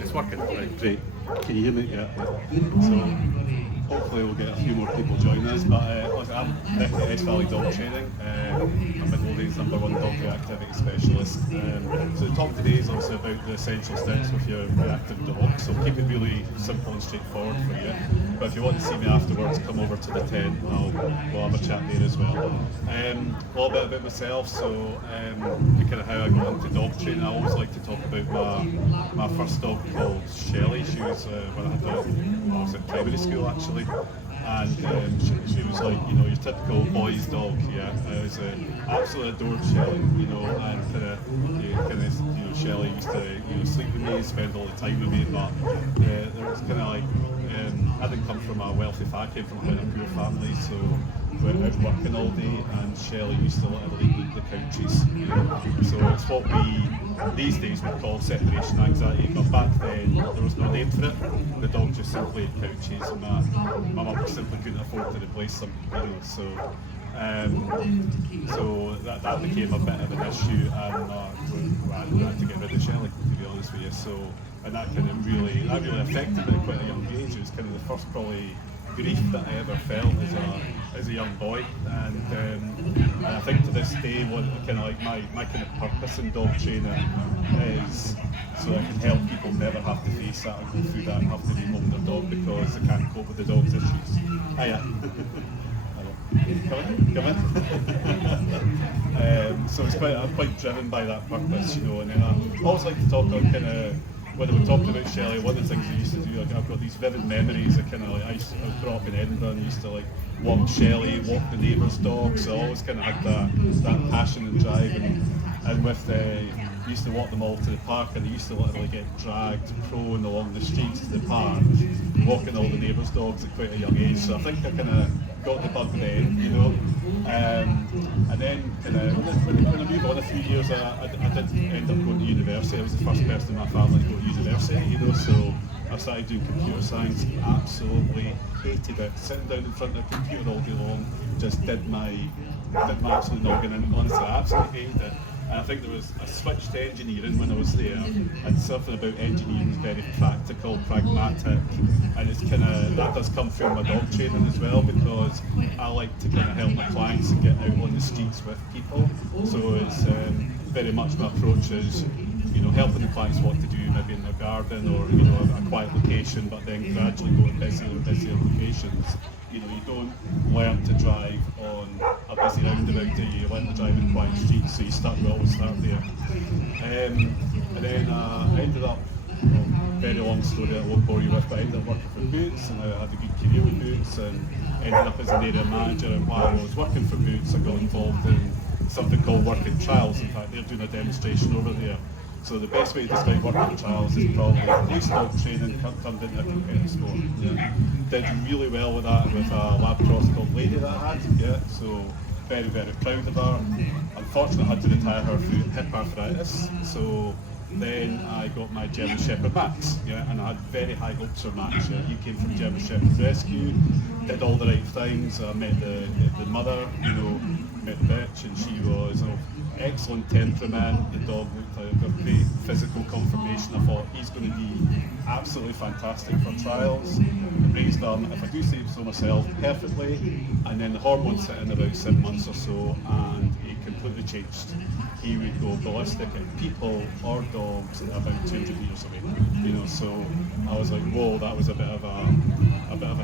It's working. Right, great. Can you hear me? Yeah. So hopefully we'll get a few more people join us. But listen, I'm Nick at S Valley Dog Training. I'm Midlothian's #1 dog reactivity specialist. So the talk today is also about the essential steps with your reactive dog. So keep it really simple and straightforward for you. But if you want to see me afterwards, come over to the tent. We'll have a chat there as well. A little bit about myself. So kind of how I got into dog training. I always like to talk about my first dog called Shelley. She was when I had I was at primary school actually, and she was like, you know, your typical boy's dog. Yeah, I was absolutely adored Shelley, you know, and Shelley used to sleep with me, spend all the time with me, but there was kind of like I didn't come from a wealthy family, I came from quite a poor family, so we were out working all day, and Shelley used to literally eat the couches, you know. So it's what we these days would call separation anxiety, but back then there was no name for it. The dog just simply ate couches, and my mum simply couldn't afford to replace them, you know. So that became a bit of an issue, and I had to get rid of Shelley, to be honest with you. So, and that really affected me at quite a young age. It was kind of the first probably grief that I ever felt as a young boy, and I think to this day, what kind of like my kind of purpose in dog training is so I can help people never have to face that or go through that and have to remove their dog because they can't cope with the dog's issues. Hiya. Come in. So I'm quite driven by that purpose, you know, and then I always like to talk on kind of, when we talked about Shelley, one of the things I used to do, like I've got these vivid memories of kind of like, I grew up in Edinburgh and used to like walk Shelley, walk the neighbours' dogs, so I always kind of had that passion and drive, and with used to walk them all to the park, and they used to literally get dragged prone along the streets to the park, walking all the neighbours' dogs at quite a young age. So I think I kind of got the bug then, you know. And then kind of when I moved on a few years, I did end up going to university. I was the first person in my family to go to university, you know. So I started doing computer science. Absolutely hated it. Sitting down in front of a computer all day long, just did my absolute noggin, and honestly, I absolutely hated it. And I think there was a switch to engineering when I was there, and something about engineering is very practical, pragmatic, and it's kind of, that does come from my dog training as well, because I like to kind of help my clients to get out on the streets with people. So it's very much my approach is, you know, helping the clients what to do, maybe in their garden or, you know, a quiet location, but then gradually go to busier and busier locations. You know, you don't learn to drive on a busy roundabout, do you? You learn to drive in quiet streets, so you always start there. And then I ended up, very long story I won't bore you with, but I ended up working for Boots, and I had a good career with Boots, and ended up as an area manager. And while I was working for Boots, I got involved in something called working trials. In fact, they're doing a demonstration over there. So the best way to describe working trials is probably police dog training turned into a competitive sport. Yeah. Did really well with that, with a lab cross called Lady that I had. Yeah. So very, very proud of her. Unfortunately, I had to retire her through hip arthritis. So then I got my German Shepherd Max, yeah, and I had very high hopes for Max. Yeah. He came from German Shepherd Rescue, did all the right things. I met the mother, you know, met the bitch, and she was of excellent temperament. The dog looked like a great physical conformation. I thought he's going to be absolutely fantastic for trials. Raised him, if I do say so myself, perfectly. And then the hormones hit in about 7 months or so, and he completely changed. He would go ballistic at people or dogs about 200 meters away. You know, so I was like, whoa, that was a bit of a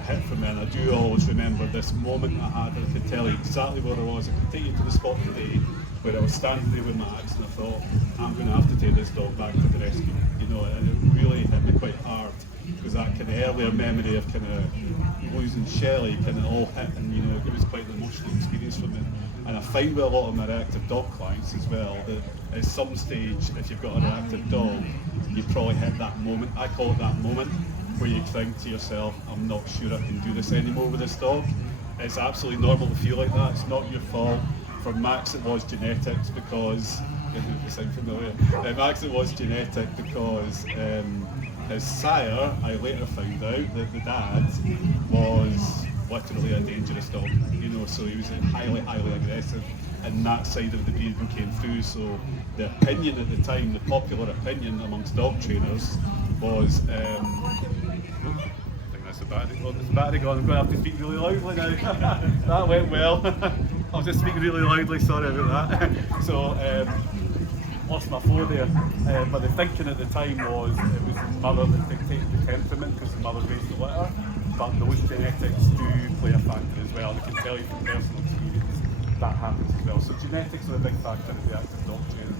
hit for me. And I do always remember this moment I had. I could tell you exactly where I was. I could take you to the spot today where I was standing there with Max, and I thought, I'm going to have to take this dog back to the rescue. You know, and it really hit me quite hard, because that kind of earlier memory of kind of losing Shelley kind of all hit, and you know, it was quite an emotional experience for me. And I find with a lot of my reactive dog clients as well, that at some stage, if you've got a reactive dog, you probably hit that moment. I call it that moment where you think to yourself, I'm not sure I can do this anymore with this dog. It's absolutely normal to feel like that. It's not your fault. For Max it was genetics, because, you sound familiar, Max it was genetic because his sire, I later found out that the dad was literally a dangerous dog, you know, so he was highly, highly aggressive, and that side of the breeding came through. So the opinion at the time, the popular opinion amongst dog trainers, was, I think that's the battery. Oh, there's the battery gone. I'm going to have to speak really loudly now. That went well. I'll just speak really loudly. Sorry about that. So. Lost my flow there, but the thinking at the time was it was the mother that dictated the temperament because the mother raised the litter, but those genetics do play a factor as well. I can tell you from personal experience that happens as well. So genetics are a big factor in reactive dog training.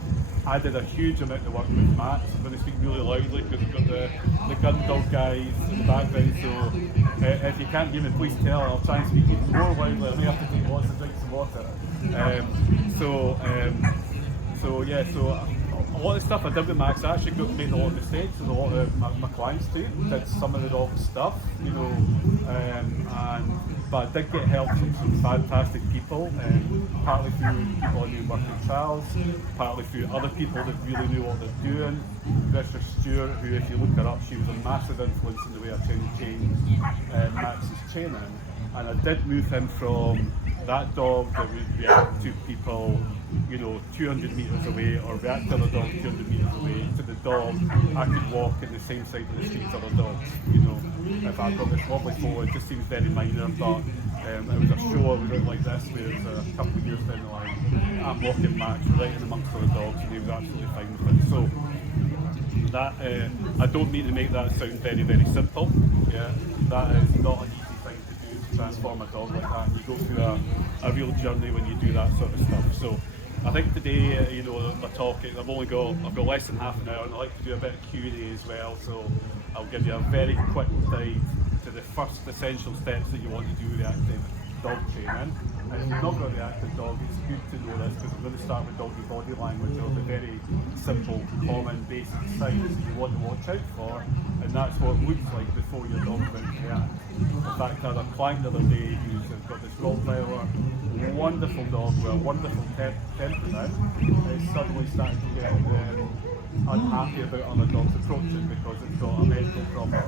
I did a huge amount of work with Matt. I'm going to speak really loudly because we've got the gun dog guys in the background, so if you can't hear me, please tell. I'll try and speak even more loudly. I may have to take lots of drinks of water. So a lot of stuff I did with Max, I actually made a lot of mistakes, and a lot of my clients too did some of the wrong stuff, you know, but I did get help from some fantastic people, partly through people I knew working trials, partly through other people that really knew what they're doing. Richard Stewart, who if you look her up, she was a massive influence in the way I tried to change Max's training, and I did move him from that dog that would react to people, you know, 200 metres away, or react to other dogs 200 metres away, to the dog I could walk in the same side of the street as other dogs. You know, if I've got this lovely photo, it just seems very minor, but it was a show I was out like this where it was a couple of years down the line, I'm walking Max right in amongst other dogs, and he was absolutely fine with it. So that I don't mean to make that sound very, very simple. Yeah, that is not an easy thing to do, to transform a dog like that, and you go through a real journey when you do that sort of stuff. So I think today, you know, my talk, I've got less than half an hour, and I like to do a bit of Q&A as well, so I'll give you a very quick guide to the first essential steps that you want to do reactive dog training. And if you've not got a reactive dog, it's good to know this, because I'm going to start with doggy body language, or the very simple, common, basic signs that you want to watch out for, and that's what it looks like before your dog's about to react. In fact, I had a client the other day who's got this Rottweiler, wonderful dog with a wonderful temperament, is suddenly starting to get unhappy about other dogs approaching because it's got a medical problem.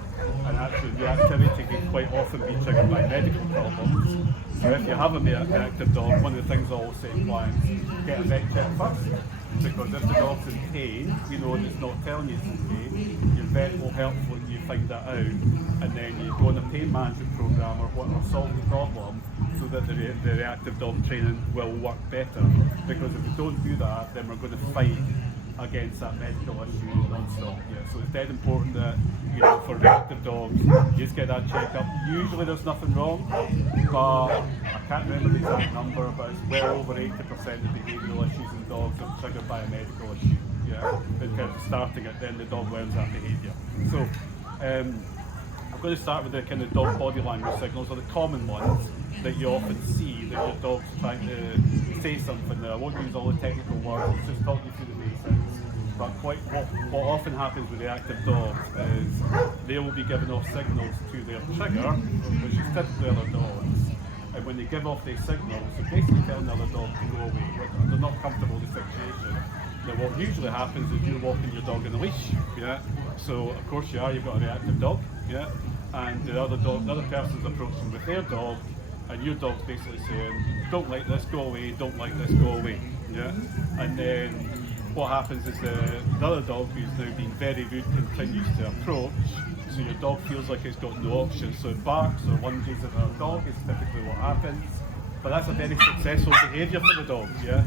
And actually reactivity can quite often be triggered by medical problems. So if you have a reactive dog, one of the things I always say to clients, get a vet check first. Because if the dog's in pain, you know, and it's not telling you it's in pain, your vet will help you find that out, and then you go on a pain management program or solve the problem so that the reactive dog training will work better. Because if we don't do that, then we're going to fight against that medical issue non-stop. Yeah, so it's dead important that, you know, for reactive dogs, you just get that checkup. Usually there's nothing wrong, but I can't remember the exact number, but it's well over 80% of behavioural issues in dogs are triggered by a medical issue. Yeah, in terms of starting it, then the dog learns that behaviour. So I'm going to start with the kind of dog body language signals, or the common ones that you often see that your dog's trying to say something. Now, I won't use all the technical words, I'll just talk you through the basics. But what often happens with reactive dogs is they will be giving off signals to their trigger, which is typically other dogs. And when they give off these signals, they're basically telling the other dog to go away. They're not comfortable with the situation. Now, what usually happens is you're walking your dog on a leash, yeah. So of course you've got a reactive dog, yeah. And the other person's approaching with their dog, and your dog's basically saying, "Don't like this, go away. Don't like this, go away." Yeah. And then what happens is the other dog, who's now being very rude, continues to approach. So your dog feels like it's got no options, so it barks or lunges at our dog is typically what happens. But that's a very successful behaviour for the dog, yeah?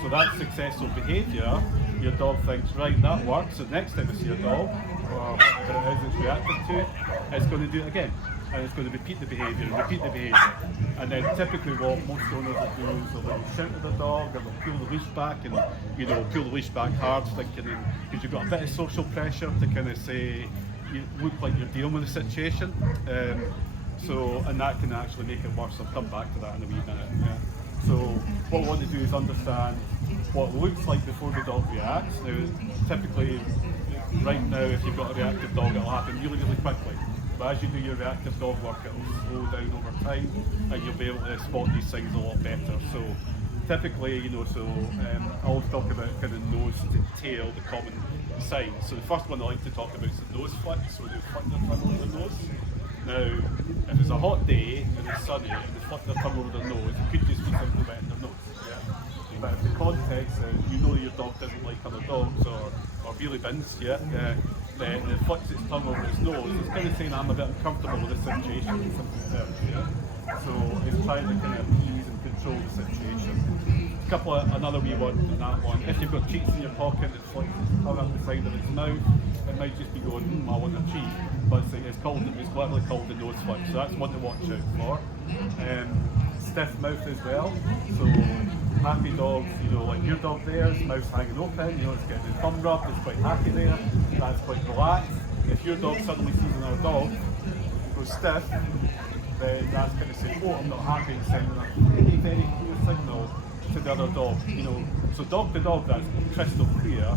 So that successful behaviour, your dog thinks, right, that works, so next time I see a dog, or whatever it is it's reacting to, it's going to do it again. And it's going to repeat the behaviour and repeat the behaviour. And then typically what most owners will do is they'll shout at the dog, or they'll pull the leash back, and, you know, pull the leash back hard, thinking, because you've got a bit of social pressure to kind of say, you look like you're dealing with the situation, and that can actually make it worse. I'll come back to that in a wee minute. Yeah. So what we want to do is understand what it looks like before the dog reacts. Now, typically, right now, if you've got a reactive dog, it'll happen really, really quickly. But as you do your reactive dog work, it will slow down over time, and you'll be able to spot these things a lot better. So typically, you know, I always talk about kind of nose to tail, the common signs. So the first one I like to talk about is the nose flick, so they flick their tongue over the nose. Now, if it's a hot day and it's sunny and they flick their tongue over their nose, it could just be simply wetting their nose. Yeah? But if the context is you know your dog doesn't like other dogs or wheelie bins, yeah, and it flicks its tongue over its nose, it's kind of saying I'm a bit uncomfortable with this situation in simple terms, yeah? So it's trying to kind of appease and control the situation. Another wee one in that one, if you've got treats in your pocket, it flicks its tongue up the side of its mouth, it might just be going, I want a treat, but it's literally called the nose flip, so that's one to watch out for. Stiff mouth as well, so happy dogs, like your dog there, his mouth's hanging open, it's getting his thumb rubbed, it's quite happy there, that's quite relaxed. If your dog suddenly sees another dog, goes stiff, then that's going to say, oh, I'm not happy, and sending a very, very clear signal to the other dog. So dog to dog, that's crystal clear,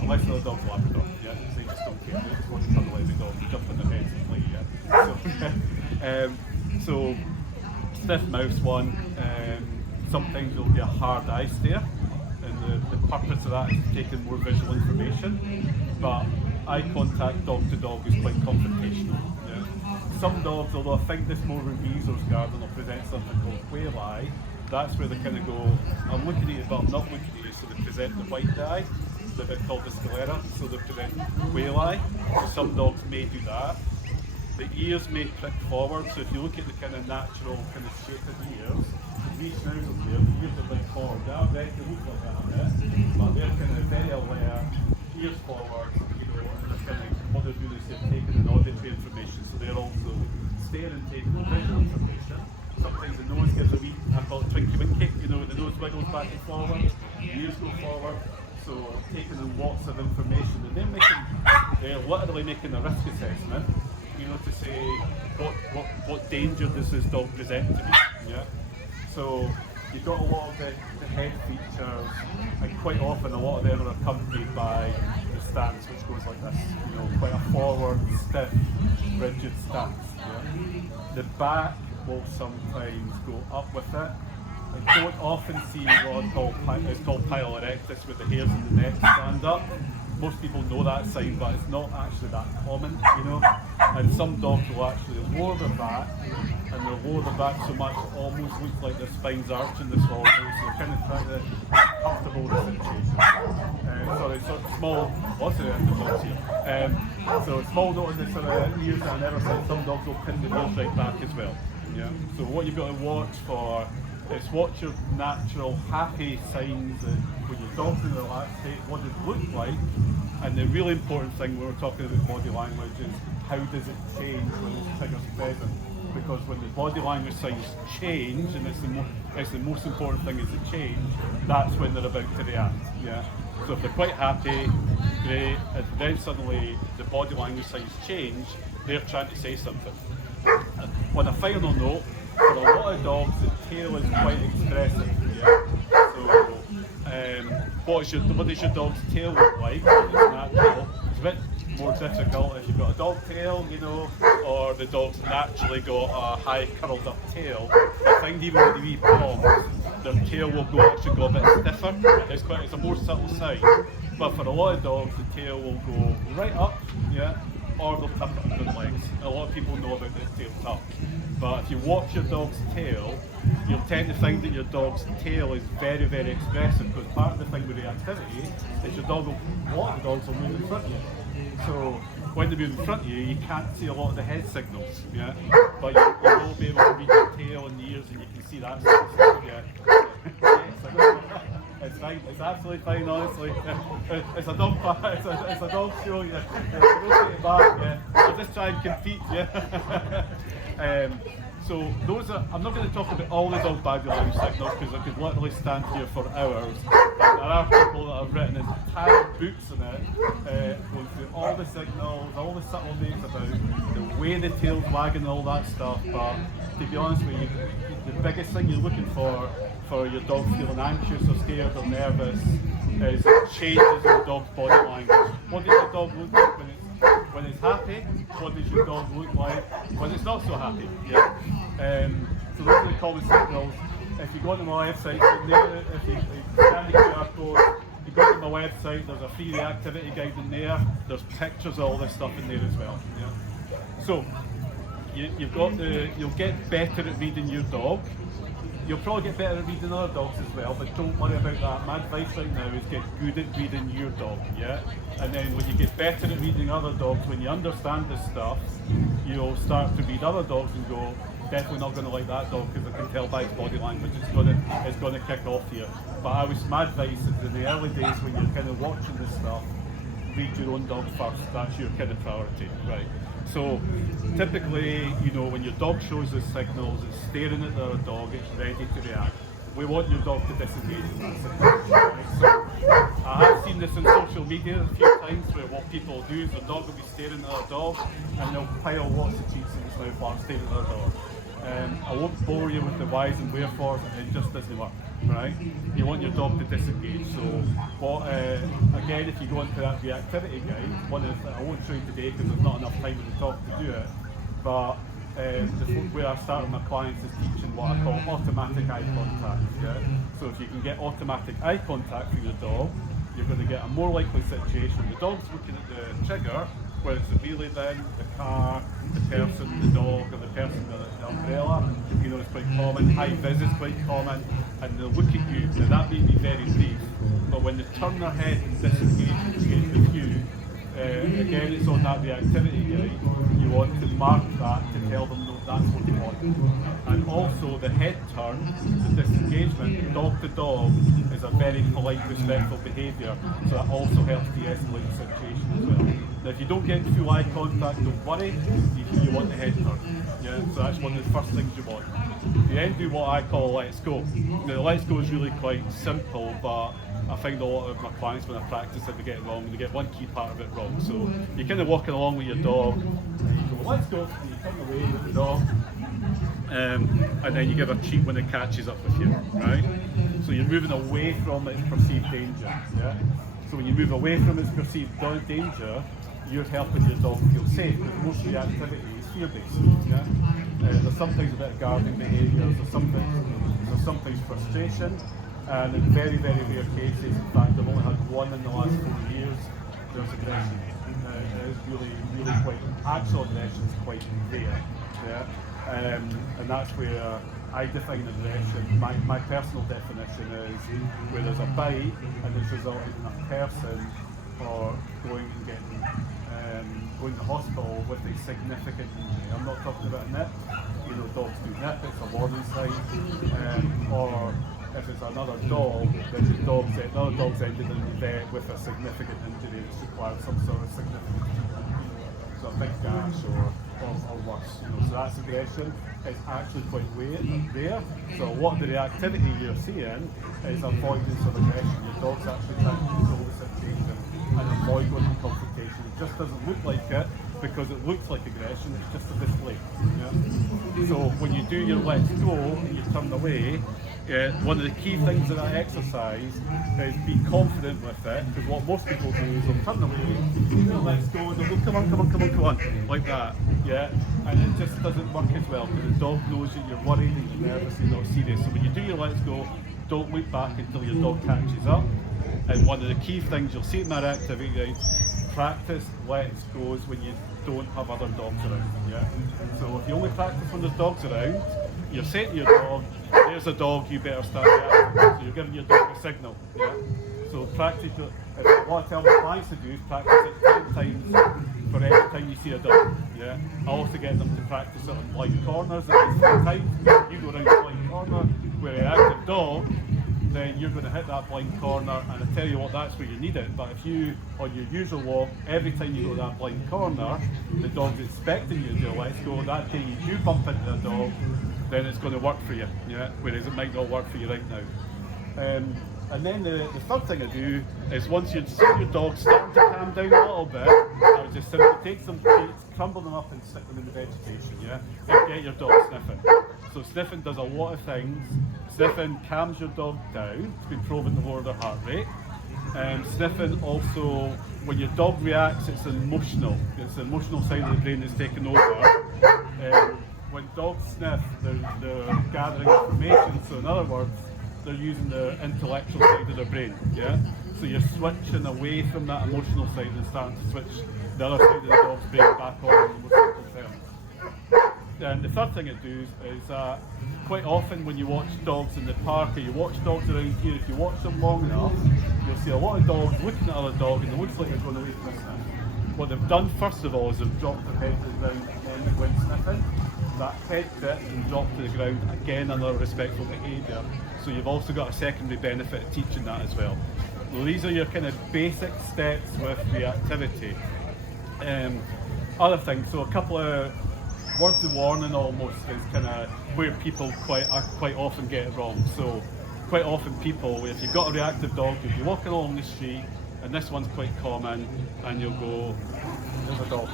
unless the other dog's a Labrador, yeah, because they just don't care, they just want to cuddle every dog and jump in their heads and play, yeah. So stiff mouth's one. Sometimes there'll be a hard eye stare, and the purpose of that is taking more visual information. But eye contact dog to dog is quite confrontational. Yeah? Some dogs, although I think this more reveals garden will present something called whale eye. That's where they kind of go, I'm looking at you, but I'm not looking at you. So they present the white eye, the bit called the sclera, so they present whale eye. So some dogs may do that. The ears may prick forward, so if you look at the kind of natural kind of shape of the ears, these schnauzers here, the ears are like forward. They are very, they look like that a bit, but they're kind of very aware, ears forward, and they're kind of, what they're doing is they're taking an auditory information, so they're also staring and taking visual information. Sometimes the nose gives a wee, I call it twinky winky, the nose wiggles back and forward, the ears go forward. So taking in lots of information, and they're literally making a risk assessment, to say what danger does this dog present to me, yeah? So you've got a lot of the head features, and quite often a lot of them are accompanied by the stance, which goes like this, quite a forward, stiff, rigid stance, yeah? The back will sometimes go up with it. I don't often see what it's called pilo erectus, where the hairs in the neck stand up. Most people know that sign, but it's not actually that common, And some dogs will actually lower their back, and they'll lower the back so much it almost looks like their spine's arching this whole way, so they're kind of trying to get comfortable with the situation. So small note on the sort of ears, and I never said some dogs will pin the ears right back as well. Yeah. So what you've got to watch for is watch your natural happy signs that when your dog's in a relaxed state, what does it look like? And the really important thing when we're talking about body language is how does it change when this trigger's present? Because when the body language signs change, and it's the most important thing is the change, that's when they're about to react. Yeah. So if they're quite happy, great, and then suddenly the body language signs change, they're trying to say something. On a final note, for a lot of dogs, the tail is quite expressive. Yeah? So, what does your dog's tail look like? It's natural. It's a bit more difficult if you've got a dog tail, or the dog's naturally got a high curled up tail. I find even with the wee pogs, their tail will actually go a bit stiffer. It's a more subtle sign. But for a lot of dogs, the tail will go right up, yeah, or they'll tuck it under the legs. A lot of people know about this tail tuck. But if you watch your dog's tail, you'll tend to find that your dog's tail is very, very expressive, because part of the thing with reactivity is a lot of dogs will move in front of you. So when they move in front of you, you can't see a lot of the head signals, yeah? But you will be able to read your tail and the ears, and you can see that sort of stuff, yeah? It's fine, it's absolutely fine, honestly. It's a dog show, yeah. Rotate it back, yeah. I'll just try and compete, yeah. So those are, I'm not going to talk about all the dog body language signals, because I could literally stand here for hours. But there are people that have written entire books on it, going through all the signals, all the subtleties about the way the tail's wagging and all that stuff. But to be honest with you, the biggest thing you're looking for your dog feeling anxious or scared or nervous is changes in the dog's body language. What does your dog look like when it's happy? What does your dog look like when it's not so happy? Yeah. So those are the common signals. If you go to my website, if you scan the QR code, you go to my website, there's a free reactivity guide in there. There's pictures of all this stuff in there as well. Yeah. So you'll get better at reading your dog. You'll probably get better at reading other dogs as well, but don't worry about that. My advice right now is get good at reading your dog, yeah? And then when you get better at reading other dogs, when you understand this stuff, you'll start to read other dogs and go, definitely not going to like that dog because I can tell by its body language it's going to kick off here. But my advice is in the early days when you're kind of watching this stuff, read your own dog first. That's your kind of priority, right? So typically, when your dog shows us signals, it's staring at the other dog, it's ready to react. We want your dog to disengage in that situation. Right? So I have seen this on social media a few times where what people do is the dog will be staring at the other dog and they'll pile lots of treats in his mouth while staring at the other dog. I won't bore you with the whys and wherefores, it just doesn't work, right? You want your dog to disengage. So, again, if you go into that reactivity guide, I won't show you today because there's not enough time in the talk to do it, but where I start with my clients is teaching what I call automatic eye contact. Yeah? So if you can get automatic eye contact with your dog, you're going to get a more likely situation. The dog's looking at the trigger, whether it's the relay bin, the car, the person, the dog, or the person with the umbrella. It's quite common. High vis is quite common, and they'll look at you. Now that may be very brief, but when they turn their head and disengage with you, again, it's on that reactivity guide. You want to mark that to tell them no, that's what you want. And also the head turn, the disengagement, dog to dog, is a very polite, respectful behaviour. So that also helps de-escalate the situation as well. Now, if you don't get full eye contact, don't worry. You want the head turn. Yeah, so that's one of the first things you want. You then do what I call let's go. Now, the let's go is really quite simple, but I find a lot of my clients when I practice it, they get it wrong. They get one key part of it wrong. So you're kind of walking along with your dog, and you go, let's go, and you turn away with the dog, and then you give a treat when it catches up with you, right? So you're moving away from its perceived danger, yeah? So when you move away from its perceived danger, you're helping your dog feel safe, because most reactivity is fear-based, yeah? There's sometimes a bit of guarding behaviour, there's sometimes frustration, and in very, very rare cases, in fact I've only had one in the last 4 years, there's aggression. It is really quite, actual aggression is quite rare, yeah? And that's where I define aggression. My personal definition is where there's a bite and it's resulted in a person or going to hospital with a significant injury. I'm not talking about a nip. Dogs do nip, it's a warning sign. Or if it's another dog, then another dog's ended in the vet with a significant injury that's required some sort of significant treatment. So a big gash or worse. So that's aggression. It's actually quite rare. So what the reactivity you're seeing is avoidance of aggression. Your dog's actually trying to control the situation and avoid going to confrontation. It just doesn't look like it because it looks like aggression, it's just a display. Yeah? So when you do your let's go and you turn away, one of the key things in that exercise is be confident with it, because what most people do is they'll turn away, let's go, and they'll go, come on, like that, yeah? And it just doesn't work as well, because the dog knows that you're worried and you're nervous and not serious. So when you do your let's go, don't look back until your dog catches up. And one of the key things you'll see in that activity guide, practice let's goes when you don't have other dogs around, yeah? So if you only practice when there's dogs around, you're saying to your dog, there's a dog, you better start reacting. So you're giving your dog a signal, yeah? So practice, what I tell my clients to do is practice it 10 times for every time you see a dog, yeah? I also get them to practice it on blind corners at least 10 times. You go around the blind corner where an active dog, then you're going to hit that blind corner, and I tell you what, that's where you need it. But if you, on your usual walk, every time you go to that blind corner, the dog's expecting you to do let's go, that day you do bump into the dog, then it's going to work for you, yeah? Whereas it might not work for you right now. And then the third thing I do is once you see your dog starting to calm down a little bit, I would just simply take some treats, crumble them up and stick them in the vegetation, yeah? And get your dog sniffing. So sniffing does a lot of things. Sniffing calms your dog down, it's been proven to lower their heart rate. Sniffing also, when your dog reacts, it's emotional. It's the emotional side of the brain that's taken over. When dogs sniff, they're gathering information, so in other words, they're using the intellectual side of their brain, yeah? So you're switching away from that emotional side and starting to switch the other side of the dog's brain back on in the more simple terms. And the third thing it does is quite often when you watch dogs in the park or you watch dogs around here, if you watch them long enough, you'll see a lot of dogs looking at other dogs and it looks like they're going away from a sniff. What they've done first of all is they've dropped their head to the ground and then they went sniffing. That head bit and dropped to the ground, again another respectful behaviour. So you've also got a secondary benefit of teaching that as well. So these are your kind of basic steps with reactivity. Other things, so a couple of words of warning almost is kind of where people quite often get it wrong. So quite often people, if you've got a reactive dog, you'll be walking along the street, and this one's quite common, and you'll go, there's a dog.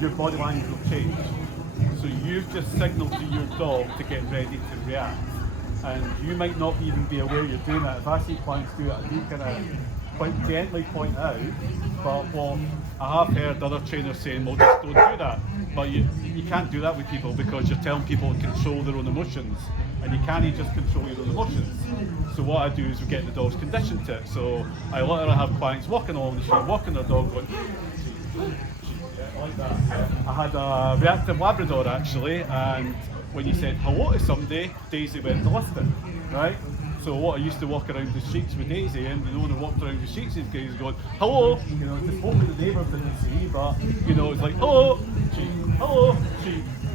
Your body language will change. So you've just signalled to your dog to get ready to react. And you might not even be aware you're doing that. If I see clients do it, I do kind of quite gently point out, but what I have heard other trainers saying, well, just don't do that. But you can't do that with people because you're telling people to control their own emotions, and you can't just control your own emotions. So what I do is we get the dogs conditioned to it. So I literally have clients walking along the street, walking their dog, going, like that. I had a reactive Labrador actually, and when you said hello to somebody, Daisy went to listen, right? So what I used to walk around the streets with Daisy, and when I walked around the streets, these guys going, hello, just hoping the neighbours didn't see, but it's like, hello, hello,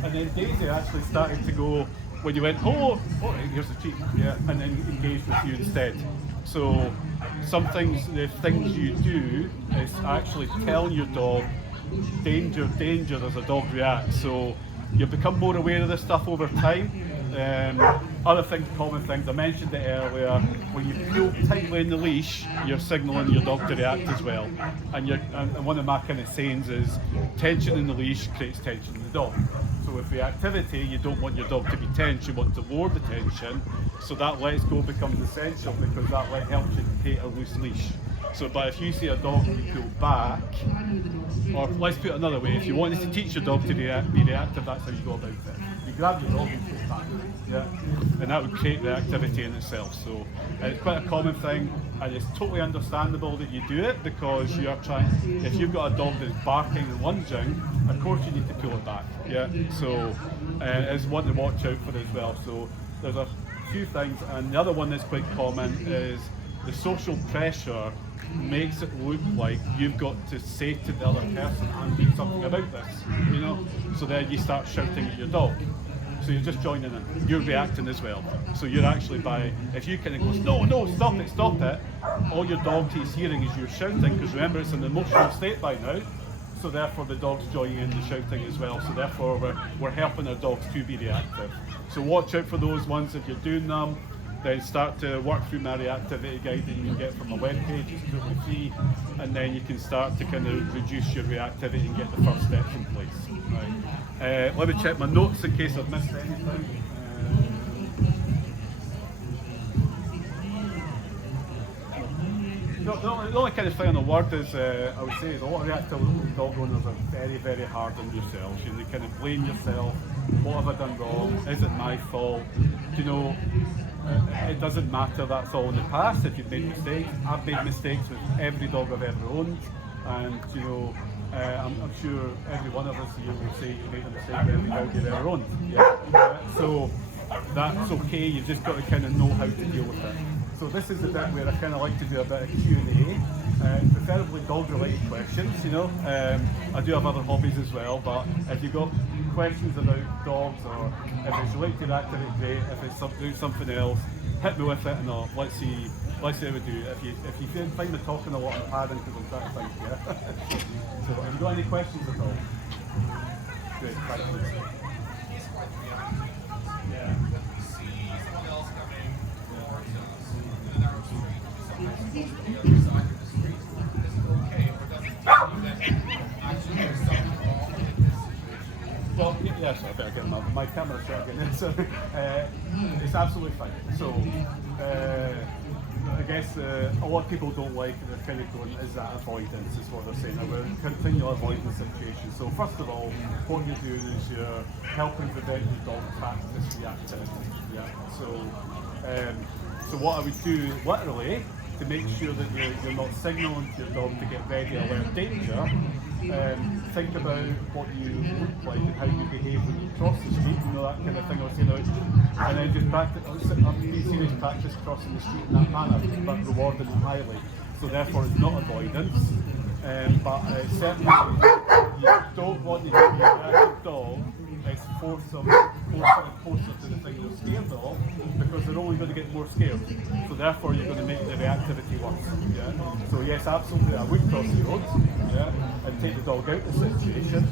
and then Daisy actually started to go, when you went, hello, oh, here's the treat, yeah, and then engaged with you instead. So some things, the things you do is actually telling your dog, danger, danger, as a dog reacts. So you become more aware of this stuff over time. Other things, common things, I mentioned it earlier, when you pull tightly in the leash, you're signalling your dog to react as well. And one of my kind of sayings is, tension in the leash creates tension in the dog. So with reactivity, you don't want your dog to be tense, you want to lower the tension, so that let's go becomes essential because that helps you create a loose leash. So, but if you see a dog and you pull back, or let's put it another way, if you wanted to teach your dog to be reactive, that's how you go about it. You grab your dog and pull back, yeah, and that would create reactivity in itself. So it's quite a common thing, and it's totally understandable that you do it because you are trying. If you've got a dog that's barking and lunging, of course you need to pull it back, yeah. So it's one to watch out for as well. So there's a few things, and the other one that's quite common is the social pressure makes it look like you've got to say to the other person, I'm doing something about this, so then you start shouting at your dog. So you're just joining in, you're reacting as well. So you're actually if you kind of go, no, stop it, all your dog is hearing is you're shouting, because remember it's an emotional state by now, so therefore the dog's joining in the shouting as well, so therefore we're helping our dogs to be reactive. So watch out for those ones if you're doing them. Then start to work through my reactivity guide that you can get from my webpage, it's totally free, and then you can start to kind of reduce your reactivity and get the first steps in place. Right. Let me check my notes in case I've missed anything. The only kind of thing on the word is, I would say, is a lot of reactive dog owners are very, very hard on yourselves. You kind of blame yourself. What have I done wrong? Is it my fault? It doesn't matter, that's all in the past. If you've made mistakes, I've made mistakes with every dog I've ever owned, and I'm sure every one of us here will say you made a mistake with every dog you've ever owned. Yeah. So that's okay, you've just got to kind of know how to deal with it. So this is the bit where I kind of like to do a bit of Q&A, preferably dog-related questions, I do have other hobbies as well, but if you've got questions about dogs, or if it's related to activity, great. If it's doing something else, hit me with it, and let's see how we do. If you find me talking a lot, I'm padding because I'm trying to think, yeah. So have you got any questions at all? Great, thank you. Yeah. Well, yes, I better get my camera shot again. So, it's absolutely fine. So, I guess a lot of people don't like the kind of going, is that avoidance, is what they're saying. We're continually avoiding the situation. So first of all, what you're doing is you're helping prevent your dog practice reactivity. Yeah. So what I would do literally to make sure that you're not signalling to your dog to get ready, alert, danger, think about what you look like and how you behave when you cross the street, you know, that kind of thing I was saying about, and then just practice, be serious practice crossing the street in that manner, but rewarding it highly. So therefore it's not avoidance, but certainly you don't want to give your reactive dog is force them closer to the thing they're scared of, because they're only going to get more scared. So therefore you're going to make the reactivity worse. Yeah? So yes, absolutely, I would cross the road, yeah, and take the dog out of the situation,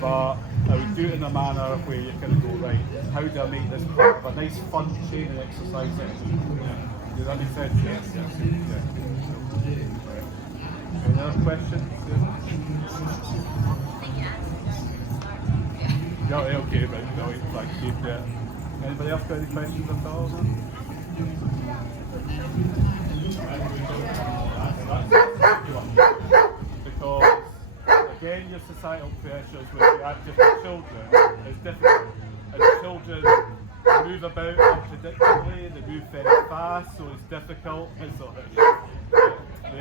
but I would do it in a manner where you kind of go, right, how do I make this part of a nice fun training exercise? Yeah. Does that make sense? Yes. Yeah. Any other questions? Yeah, okay, right, no, thank you. Yeah. Anybody else got any questions at all? Because, again, your societal pressures with reactive children is difficult. And children move about unpredictably, they move very fast, so it's difficult. It's all right.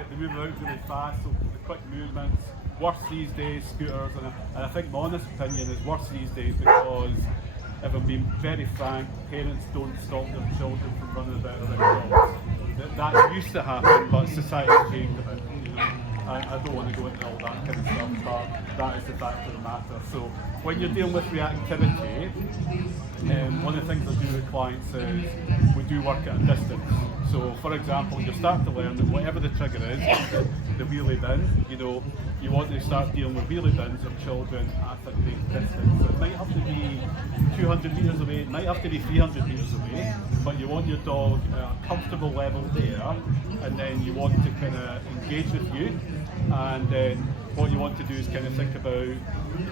They move about really fast, so the quick movements. Worse these days, scooters, and I think my honest opinion is worse these days because, if I'm being very frank, parents don't stop their children from running about around dogs. That used to happen, but society's changed a bit. You know? I don't want to go into all that kind of stuff, but that is the fact of the matter. So when you're dealing with reactivity, one of the things I do with clients is we do work at a distance. So for example, you start to learn that whatever the trigger is, the wheelie bin, you know, you want to start dealing with wheelie bins of children at a great distance. So it might have to be 200 metres away, it might have to be 300 metres away, but you want your dog at a comfortable level there, and then you want to kind of engage with you, and then what you want to do is kind of think about, in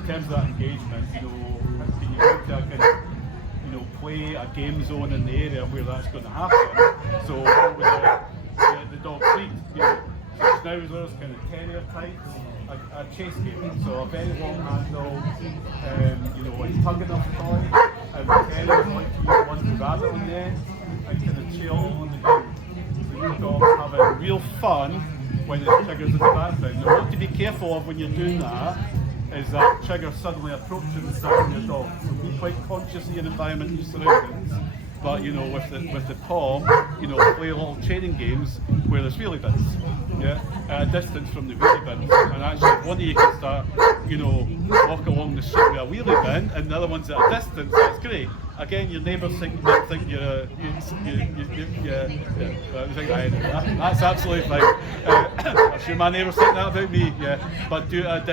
terms of that engagement, you know, can you go to a kind of, you know, play a game zone in the area where that's going to happen. So with the dog treat, you know, schnauzers, kind of terrier types, a chase game. So a very long handle, you know, a tug enough toy, and the terriers like to use one to rattle on the end and kind of chill on the ground. So your dog's having real fun when it triggers in the background. Now what to be careful of when you're doing that is that trigger suddenly approaching and starting your dog. So be quite conscious of your environment and your surroundings. But you know, with the palm, you know, play little training games where there's wheelie bins, yeah, at a distance from the wheelie bins. And actually, one of you can start, you know, walk along the street with a wheelie bin, and the other one's at a distance. That's great. Again, your neighbours think you're that's absolutely fine. I'm sure my neighbours think that about me. Yeah, but do it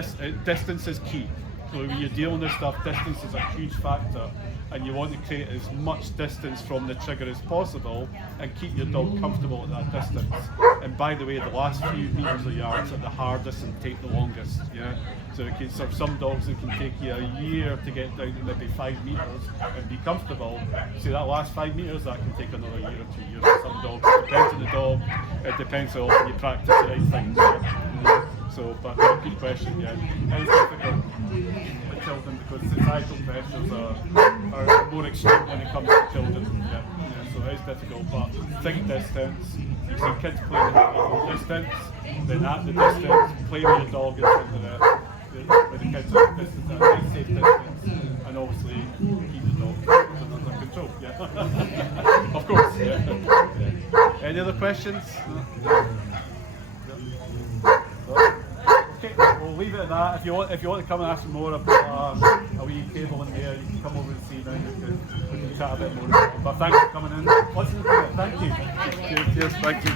distance is key. So when you're dealing with stuff, distance is a huge factor, and you want to create as much distance from the trigger as possible and keep your dog comfortable at that distance. And by the way, the last few meters or yards are the hardest and take the longest. Yeah. So it can, for some dogs, it can take you a year to get down to maybe 5 meters and be comfortable. See, that last 5 meters, that can take another year or 2 years for some dogs. It depends on the dog. It depends how often you practice the right things. Yeah. So, but good question, yeah. And it's difficult with children because societal pressures are more extreme when it comes to children. Yeah. So it is difficult, but think distance. You see kids playing at distance, then at the distance, play with your dog in front of with the kids at distance, at a nice safe distance, and obviously keep the dog under control. Yeah. Of course. Yeah. Any other questions? Okay, we'll leave it at that. If you want to come and ask more, I've got a wee table in there. You can come over and see now. We can chat a bit more. But thanks for coming in. Thank you. Cheers. Thank you.